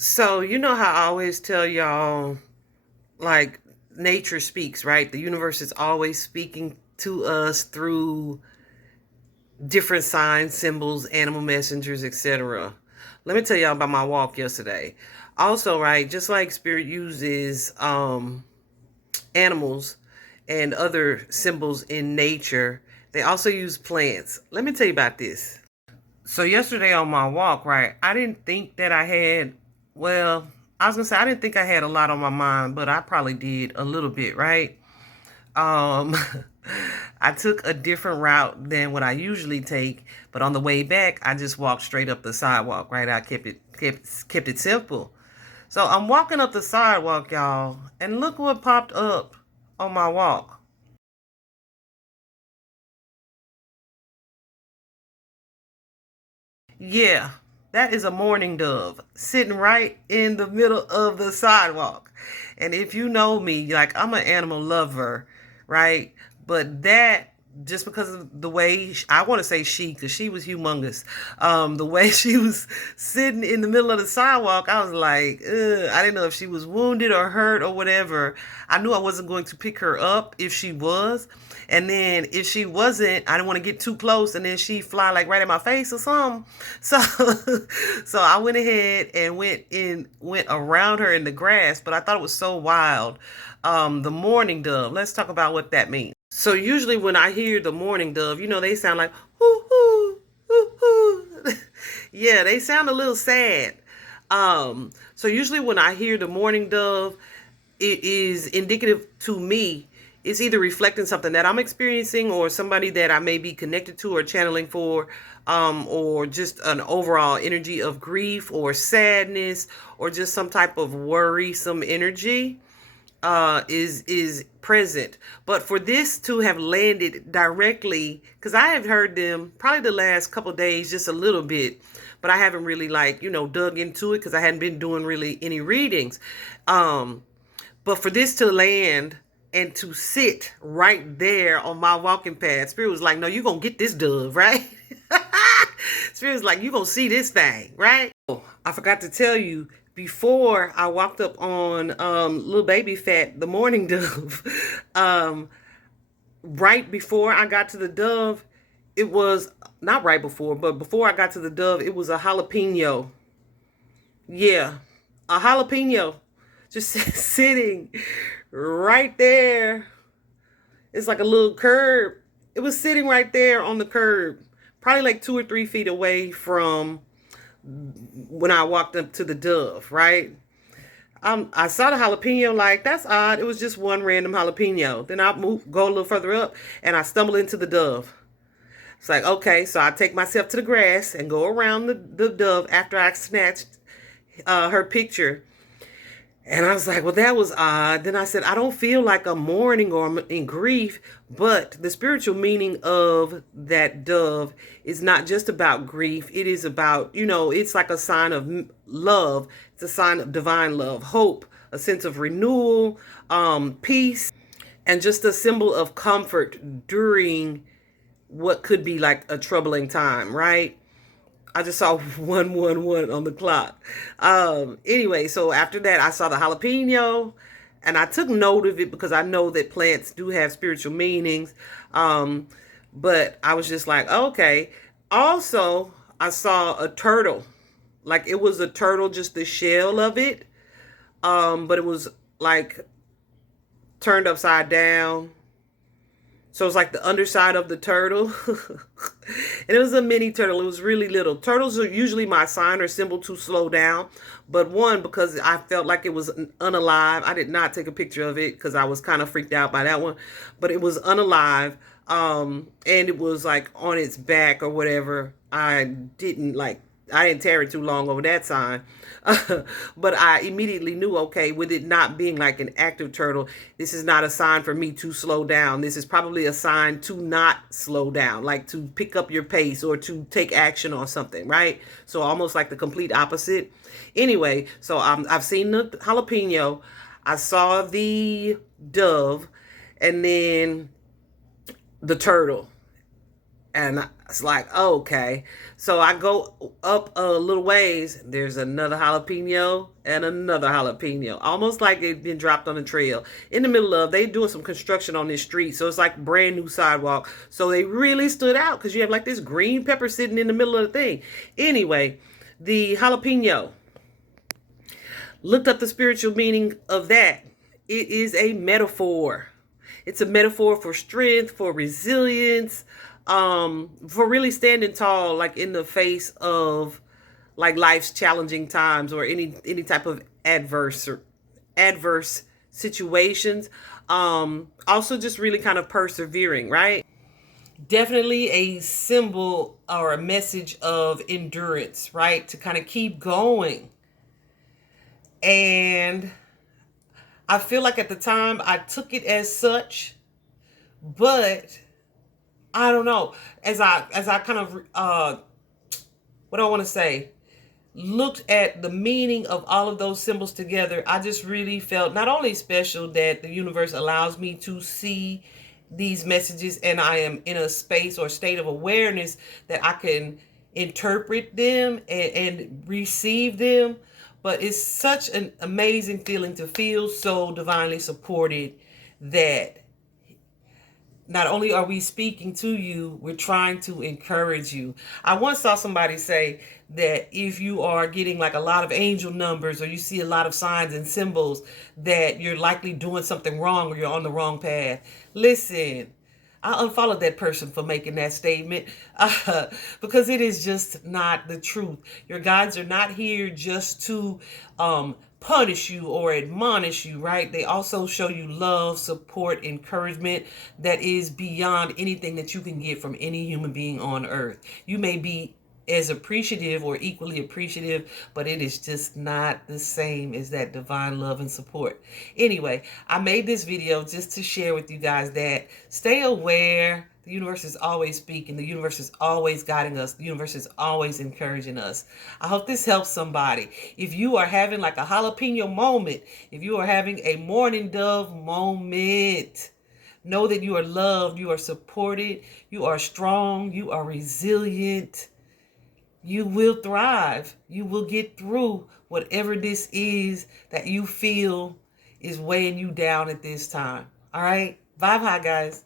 So, you know how I always tell y'all, like, nature speaks, right? The universe is always speaking to us through different signs, symbols, animal messengers, etc. Let me tell y'all about my walk yesterday. Also, right, just like spirit uses animals and other symbols in nature, they also use plants. Let me tell you about this. So yesterday on my walk, right, I didn't think that I had, well, I was gonna say I didn't think I had a lot on my mind, but I probably did a little bit, right? Um, I took a different route than what I usually take, but on the way back, I just walked straight up the sidewalk, right? I kept it simple. So I'm walking up the sidewalk, y'all, and look what popped up on my walk. Yeah, that is a mourning dove sitting right in the middle of the sidewalk. And if you know me, like I'm an animal lover, right? But that just because of the way I want to say she, because she was humongous. The way she was sitting in the middle of the sidewalk, I was like, ugh. I didn't know if she was wounded or hurt or whatever. I knew I wasn't going to pick her up if she was. And then if she wasn't, I didn't want to get too close and then she fly like right in my face or something. So so I went ahead and went around her in the grass, but I thought it was so wild. The mourning dove. Let's talk about what that means. So usually when I hear the mourning dove, they sound like hoo hoo hoo hoo. Yeah, they sound a little sad. So usually when I hear the mourning dove, it is indicative to me. It's either reflecting something that I'm experiencing or somebody that I may be connected to or channeling for, or just an overall energy of grief or sadness or just some type of worrisome energy is present. But for this to have landed directly, because I have heard them probably the last couple days just a little bit, but I haven't really dug into it because I hadn't been doing really any readings. But for this to land and to sit right there on my walking path, Spirit was like, no, you're going to get this dove, right? Spirit was like, you're going to see this thing, right? Oh, I forgot to tell you, before I walked up on little baby fat, the morning dove, right before I got to the dove, it was not right before, but before I got to the dove, it was a jalapeno. Yeah, a jalapeno just sitting right there. It's like a little curb. It was sitting right there on the curb, probably like 2 or 3 feet away from when I walked up to the dove, right? I saw the jalapeno, like, that's odd. It was just one random jalapeno. Then go a little further up, and I stumble into the dove. It's like, okay, so I take myself to the grass and go around the dove after I snatched her picture. And I was like, well, that was odd. Then I said, I don't feel like I'm mourning or I'm in grief, but the spiritual meaning of that dove is not just about grief. It is about, it's like a sign of love. It's a sign of divine love, hope, a sense of renewal, peace, and just a symbol of comfort during what could be like a troubling time, right? I just saw 111 on the clock. Anyway, so after that, I saw the jalapeno, and I took note of it because I know that plants do have spiritual meanings. But I was just like, okay. Also, I saw a turtle. Like it was a turtle, just the shell of it. But it was like turned upside down. So it's like the underside of the turtle. And it was a mini turtle. It was really little. Turtles are usually my sign or symbol to slow down. But one, because I felt like it was unalive. I did not take a picture of it because I was kind of freaked out by that one. But it was unalive. And it was like on its back or whatever. I didn't tarry too long over that sign. But I immediately knew, okay, with it not being like an active turtle, this is not a sign for me to slow down. This is probably a sign to not slow down, like to pick up your pace or to take action on something, right? So almost like the complete opposite. Anyway, so I've seen the jalapeno. I saw the dove and then the turtle. And it's like, okay. So I go up a little ways. There's another jalapeno and another jalapeno. Almost like they've been dropped on the trail. In the middle of, they doing some construction on this street. So it's like brand new sidewalk. So they really stood out because you have like this green pepper sitting in the middle of the thing. Anyway, the jalapeno. Looked up the spiritual meaning of that. It is a metaphor. It's a metaphor for strength, for resilience, for really standing tall, like in the face of like life's challenging times or any type of adverse situations. Also just really kind of persevering, right? Definitely a symbol or a message of endurance, right? To kind of keep going. And I feel like at the time I took it as such, but I don't know. As I kind of what do I want to say? Looked at the meaning of all of those symbols together, I just really felt not only special that the universe allows me to see these messages and I am in a space or state of awareness that I can interpret them and receive them, but it's such an amazing feeling to feel so divinely supported that not only are we speaking to you, we're trying to encourage you. I once saw somebody say that if you are getting like a lot of angel numbers or you see a lot of signs and symbols, that you're likely doing something wrong or you're on the wrong path. Listen, I unfollowed that person for making that statement because it is just not the truth. Your guides are not here just to punish you or admonish you, right? They also show you love, support, encouragement that is beyond anything that you can get from any human being on earth. You may be as appreciative or equally appreciative, but it is just not the same as that divine love and support. Anyway, I made this video just to share with you guys that stay aware. The universe is always speaking. The universe is always guiding us. The universe is always encouraging us. I hope this helps somebody. If you are having like a jalapeno moment, if you are having a mourning dove moment, know that you are loved, you are supported, you are strong, you are resilient. You will thrive. You will get through whatever this is that you feel is weighing you down at this time. All right? Vibe high, guys.